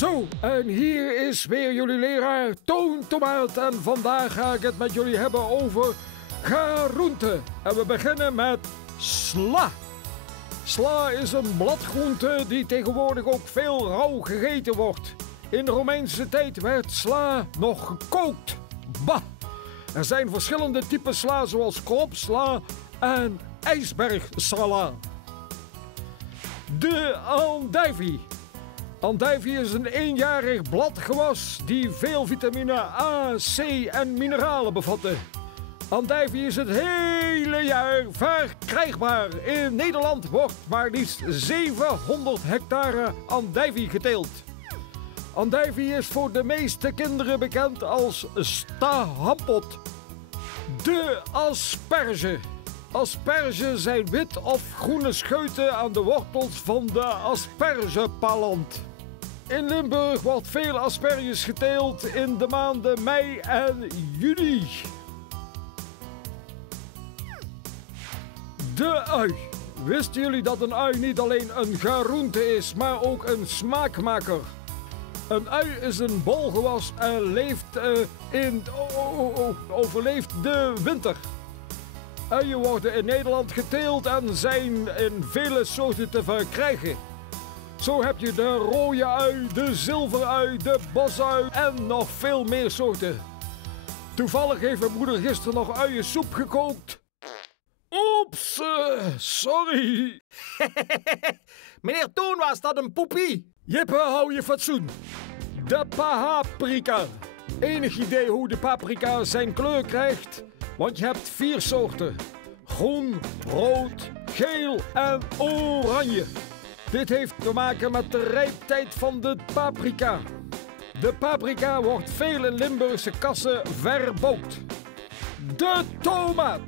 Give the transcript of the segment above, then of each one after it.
Zo, en hier is weer jullie leraar Toon Tomaat en vandaag ga ik het met jullie hebben over groenten. En we beginnen met sla. Sla is een bladgroente die tegenwoordig ook veel rauw gegeten wordt. In de Romeinse tijd werd sla nog gekookt. Bah! Er zijn verschillende typen sla zoals kropsla en ijsbergsla. De andijvie. Andijvie is een eenjarig bladgewas die veel vitamine A, C en mineralen bevatten. Andijvie is het hele jaar verkrijgbaar. In Nederland wordt maar liefst 700 hectare andijvie geteeld. Andijvie is voor de meeste kinderen bekend als stahampot. De asperge. Asperges zijn wit of groene scheuten aan de wortels van de aspergepalant. In Limburg wordt veel asperges geteeld in de maanden mei en juni. De ui. Wisten jullie dat een ui niet alleen een groente is, maar ook een smaakmaker? Een ui is een bolgewas en overleeft de winter. Uien worden in Nederland geteeld en zijn in vele soorten te verkrijgen. Zo heb je de rode ui, de zilverui, de bosui en nog veel meer soorten. Toevallig heeft mijn moeder gisteren nog uiensoep gekookt. Oeps, sorry. Meneer Toon, was dat een poepie? Jippe, hou je fatsoen. De paprika. Enig idee hoe de paprika zijn kleur krijgt? Want je hebt 4 soorten. Groen, rood, geel en oranje. Dit heeft te maken met de rijptijd van de paprika. De paprika wordt veel in Limburgse kassen verbouwd. De tomaat.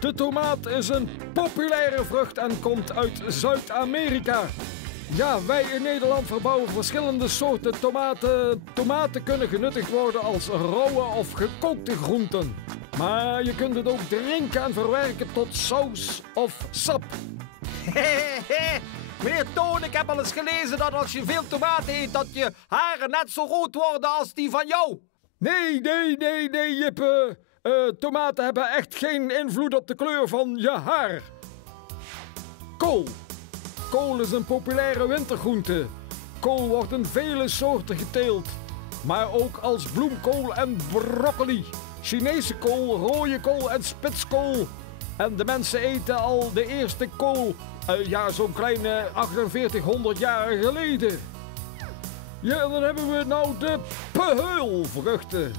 De tomaat is een populaire vrucht en komt uit Zuid-Amerika. Ja, wij in Nederland verbouwen verschillende soorten tomaten. Tomaten kunnen genuttigd worden als rauwe of gekookte groenten. Maar je kunt het ook drinken en verwerken tot saus of sap. Meneer Toon, ik heb al eens gelezen dat als je veel tomaten eet, dat je haren net zo rood worden als die van jou. Nee, Jippe. Tomaten hebben echt geen invloed op de kleur van je haar. Kool. Kool is een populaire wintergroente. Kool wordt in vele soorten geteeld, maar ook als bloemkool en broccoli. Chinese kool, rode kool en spitskool. En de mensen eten al de eerste kool, zo'n kleine 4800 jaar geleden. Ja, dan hebben we nou de peulvruchten.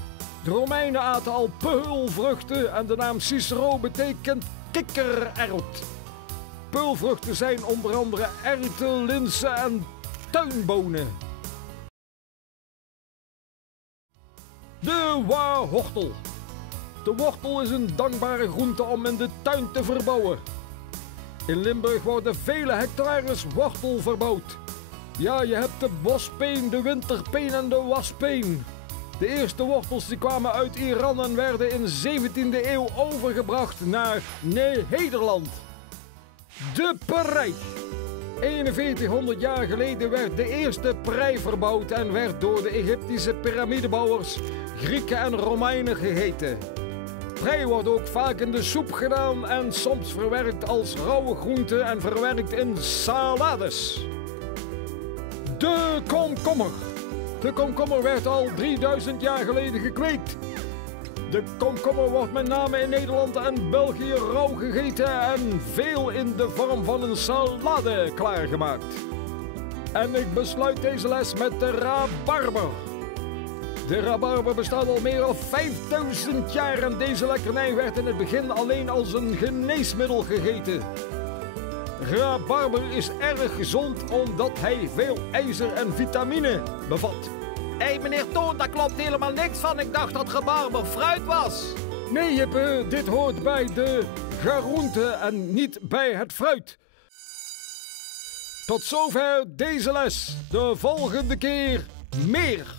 De Romeinen aten al peulvruchten en de naam Cicero betekent kikkererwt. Peulvruchten zijn onder andere erwten, linzen en tuinbonen. De wortel. De wortel is een dankbare groente om in de tuin te verbouwen. In Limburg worden vele hectares wortel verbouwd. Ja, je hebt de bospeen, de winterpeen en de waspeen. De eerste wortels die kwamen uit Iran en werden in de 17e eeuw overgebracht naar Nederland. De prei. 4100 jaar geleden werd de eerste prei verbouwd en werd door de Egyptische piramidebouwers, Grieken en Romeinen gegeten. Prei wordt ook vaak in de soep gedaan en soms verwerkt als rauwe groente en verwerkt in salades. De komkommer. De komkommer werd al 3000 jaar geleden gekweekt. De komkommer wordt met name in Nederland en België rauw gegeten en veel in de vorm van een salade klaargemaakt. En ik besluit deze les met de rabarber. De rabarber bestaat al meer dan 5000 jaar en deze lekkernij werd in het begin alleen als een geneesmiddel gegeten. Rabarber is erg gezond omdat hij veel ijzer en vitamine bevat. Hé, meneer Toon, daar klopt helemaal niks van. Ik dacht dat rabarber fruit was. Nee, Jippe, dit hoort bij de groente en niet bij het fruit. Tot zover deze les. De volgende keer meer.